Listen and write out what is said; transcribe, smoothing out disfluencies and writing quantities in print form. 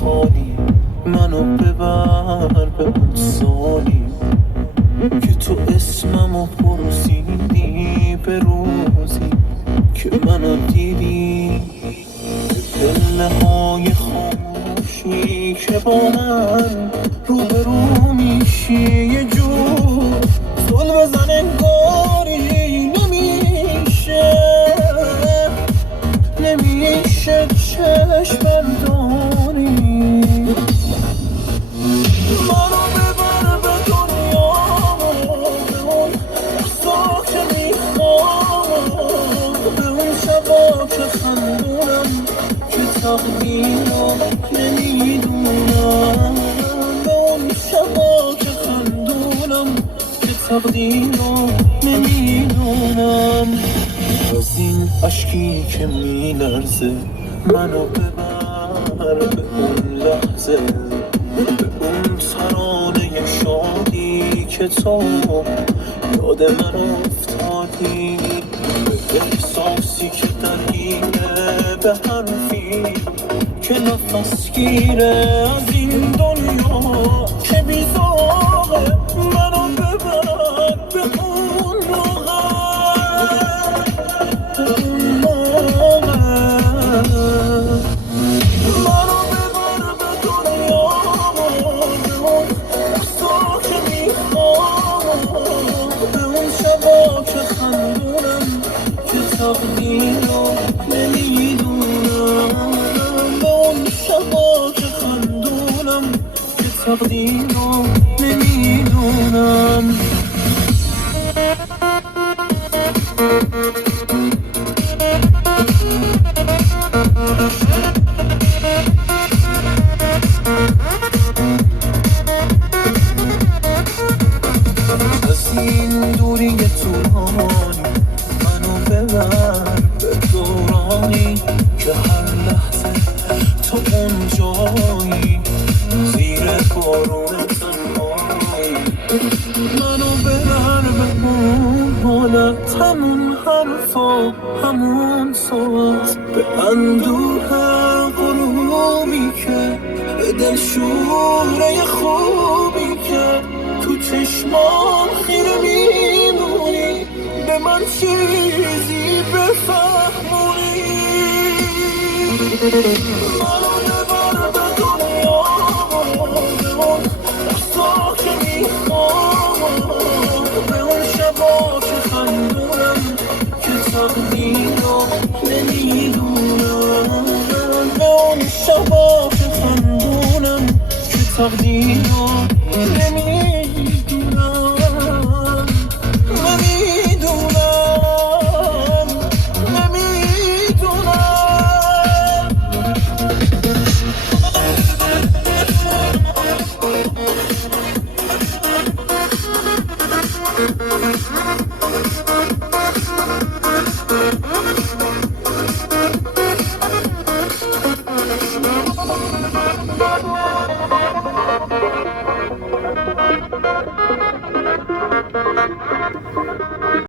خالی منو ببر به اون سالی که تو اسممو پرسیدی، به روزی که منو دیدی، به پله های خاموشی که با من روبرو میشی. یه جور زل بزن انگاری نمیشه چشم برداری. منو ببر به دنیا، به اون روزا که میخوام، به اون شبا که خندونم که تقدیرو نمیدونم، به اون شبا که خندونم که تقدیرو نمیدونم. از این عشقی که میلرزه منو ببر به اون لحظه، به اون ترانه شادی که تو یاد من افتادی، به احساسی که درگیره، به حرفی که نفس گیره از این دنیا که بیزاغه. منو ببر به اون موقع، منو ببر به دنیا، به اون روزا که میخوام، به اون شبا که خندونم که تقدیرو نمیدونم، به اون شبا که خندونم که تقدیرو نمیدونم. از این دوری طولانی منو ببر به دورانی که هر لحظه تو اونجایی، زیر بارون تنهایی. منو ببر به اون حالت، همون حرفا، همون صحبت، به اندوه غروبی که به دل شوره خوبی که تو چشمام خیره میمونی، به من چیزی بفهمونی. منو ببر به دنیا، به اون روزا که میخوام، به اون شبا که خندونم که تقدیرو نمیدونم، به اون شبا که خندونم که تقدیرو نمیدونم.